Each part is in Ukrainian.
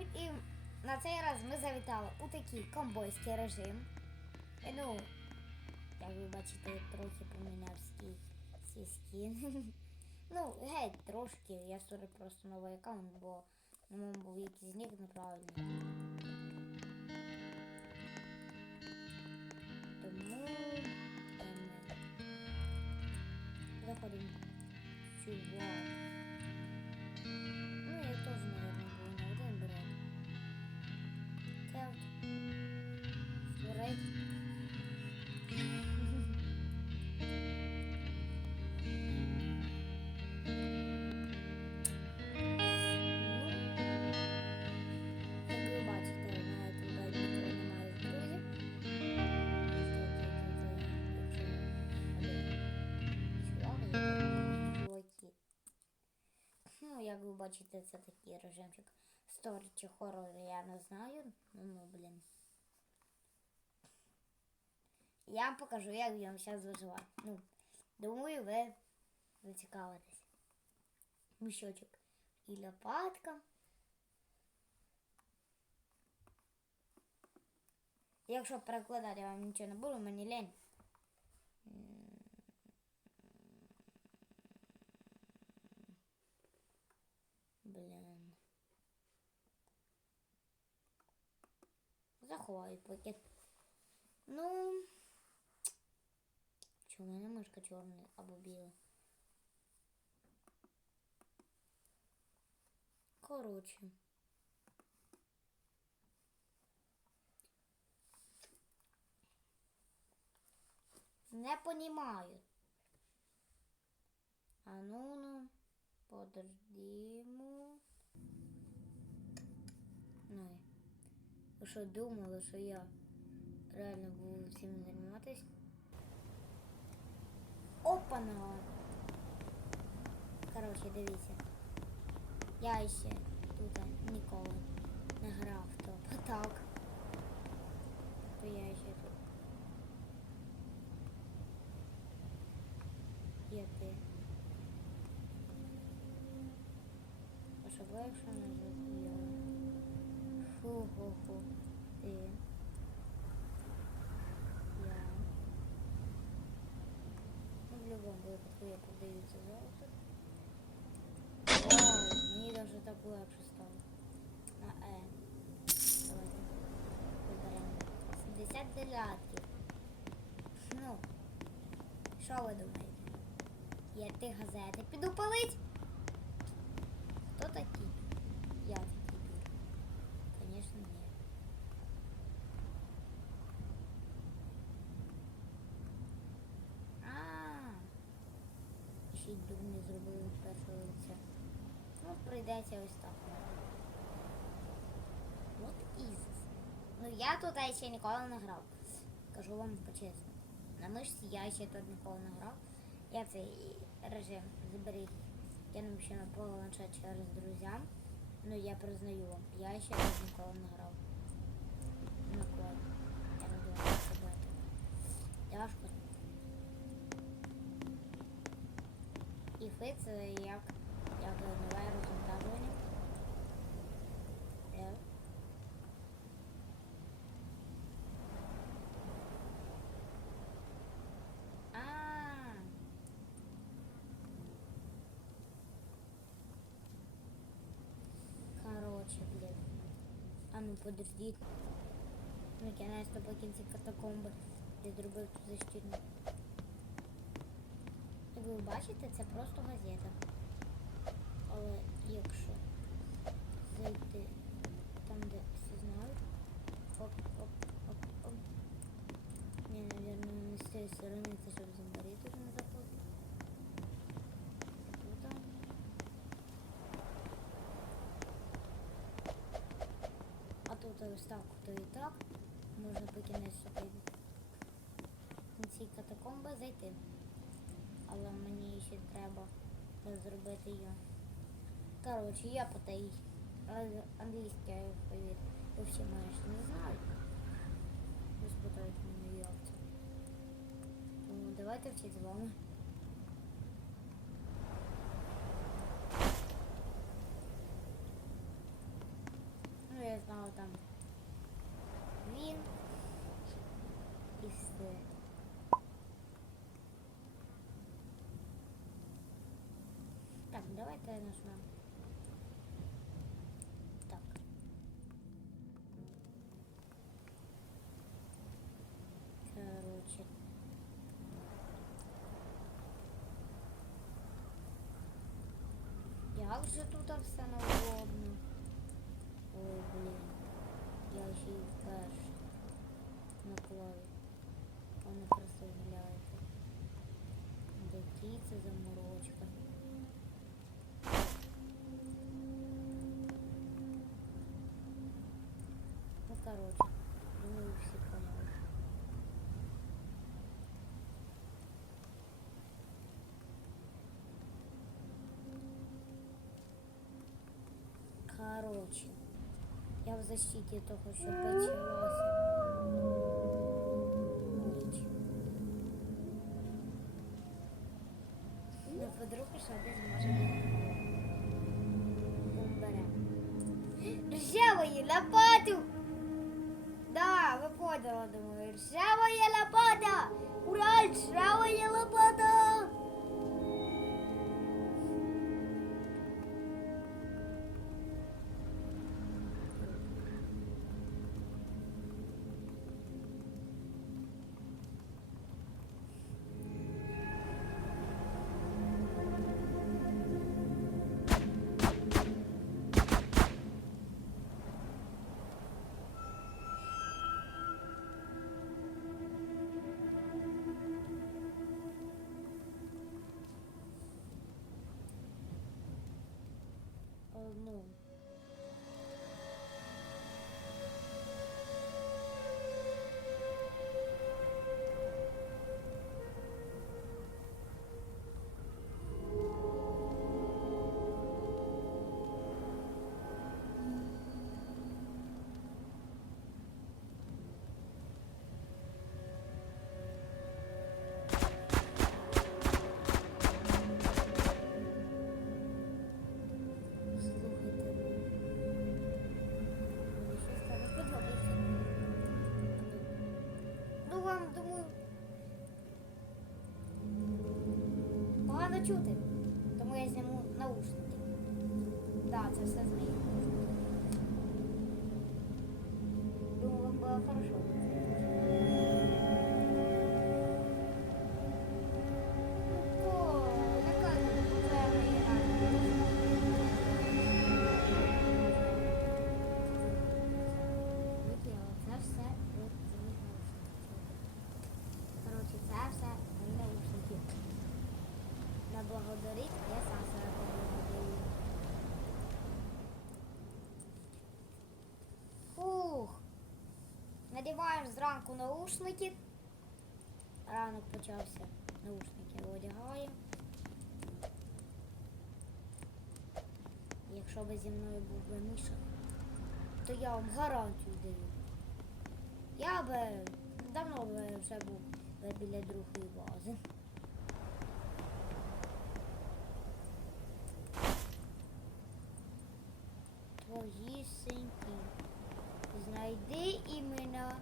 І на цей раз ми завітали у такий комбойський режим. Е, Ну, як ви бачите, трохи поміняв свій, свій скін. ну, геть, трошки. Я створив просто новий аккаунт, бо на моєму був якийсь нік неправильний. Тому ем, заходимо в Ви це такий режимчик. Сторі чи хоррор я не знаю. Ну, блін. Я вам покажу, як він зараз виживає. Ну, думаю, ви зацікавитесь. Мішочок і лопатка. Якщо перекладати я вам нічого не буду, мені лень. Блін. Заховаю поки. Ну. Чому мене мишка чорна або біла? Коротше. Не понімаю. А ну ну, подождімо. І ви що думали, що я реально буду цим займатися? Опана! Коротше, дивіться. Я ще тут ніколи не грав, то так. То я ще тут. Є ти. Особливо, якщо не. Фу-ху-ху. Ти. Я. Ну, в любому випадку я подаю це золото. Вау, мені даже так легше стало. На Е. Давайте. Виберемо. 70 долятків. Ну, що ви думаєте? Я ти газети піду палить? Хто такий? Я такий дур. Конечно, ні. А, дурні зробили від першого лиця. Ну, прийдеться ось так. What is? Ну я тут ще ніколи не грав. Кажу вам по-чесно. На мишці я ще тут ніколи не грав. Я цей режим заберіть. Кинув ще на планшет через друзям. Ну я признаю вам, я ще раз ніколи не грав. Ну. Я не думаю, що це буде. Тяжко. Це як, як нове розвантажування. Е. А. Короче, блин. А ну подожди. Ну, кінець то по кінці катакомби. Я защитну. Як ви бачите, це просто газета. Але якщо зайти там, де всі знають. Оп, оп, оп, оп. Ні, наверное, не з цієї сторони, це щоб зомбарі тут не заходили. А тут ось так, то і так. Можна по кінець собі в ці катакомби зайти. Але мені ще треба зробити її. Коротше, я потай. Англійська я повір. Ви всі маєш не знають. Ви спитають мене як це. Тому давайте всі з вами. там він і все. Давайте нажмем. Так. Короче. Як же тут все неудобно? Ой, блін. Я ще й вперше наклав. А не представляєте. Які це заморочка. Ну, короче, думаю, всі поняли. Короче, я в защиті того, що почалося. Ніч. Ну, подруга що ти зможе. Бере. Ржавої лопату! Да, ви поняли, думаю. Ржавая лопата! Ура, ржавая лопата! Е, Погано чути. Тому я зніму наушники. Да, це все зміє. Думаю, вам було хорошо. Я сам себе. Фух. Надіваємо зранку наушники. Ранок почався. Наушники одягаємо. Якщо би зі мною був би Міша, то я вам гарантію даю. Я би давно вже був біля другої бази. Знайди імена.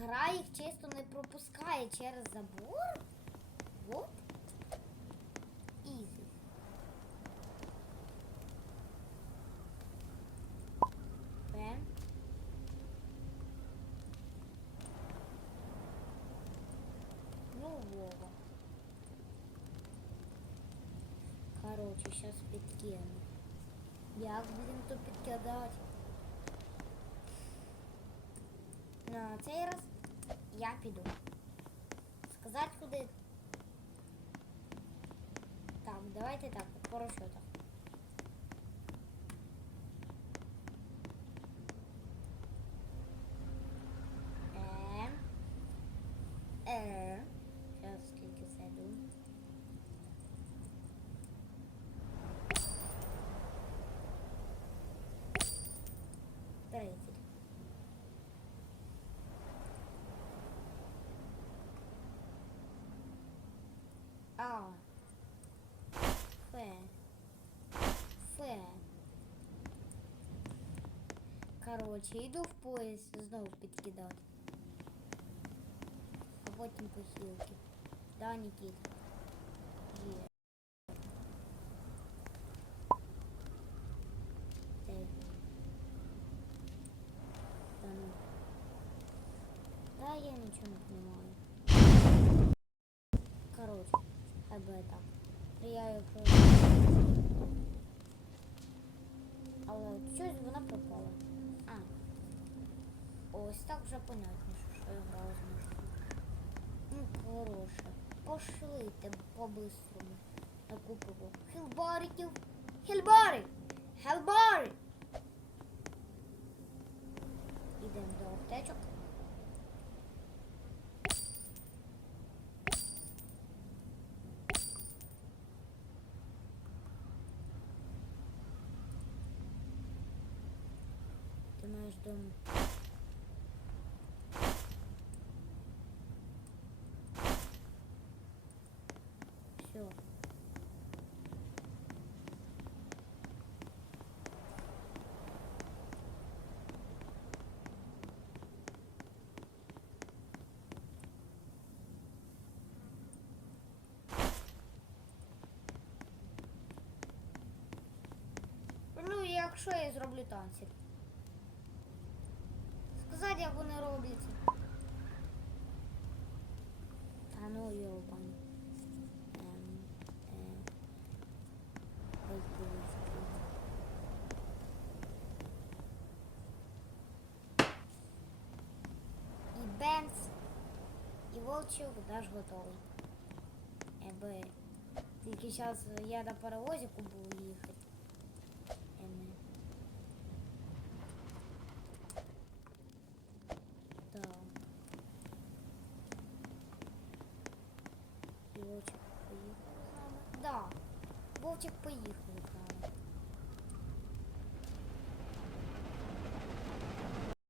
Гра їх чисто не пропускає через забор. Вот. Короче, сейчас підкину. Як будемо то підкидати? На цей раз я піду. Сказати куди? Так, давайте так, по розчетах. Коротше, йду в поїзд знову підкидати. А потім похилки. Да, Нікіт? Є. Ей. Та ну. Да, я нічого не понимаю. Коротше, хай буде так. Я їх... е, Але щось вона пропала. А. Ось так вже понятніше, що з мишкою. Ну, хороше. Пошлите по-бистрому. Накупимо хілбариків. Хілбари! Хелбари! Ідемо до аптечок. Ти маєш дом. Все. Ну, якщо я зроблю танці. Сказати, як вони робляться. Та ну йобані. Ем, ем. Ось дивіться. І Бенц, і Волчук наш готовий. Еби. Тільки зараз я на паровозику буду їхати.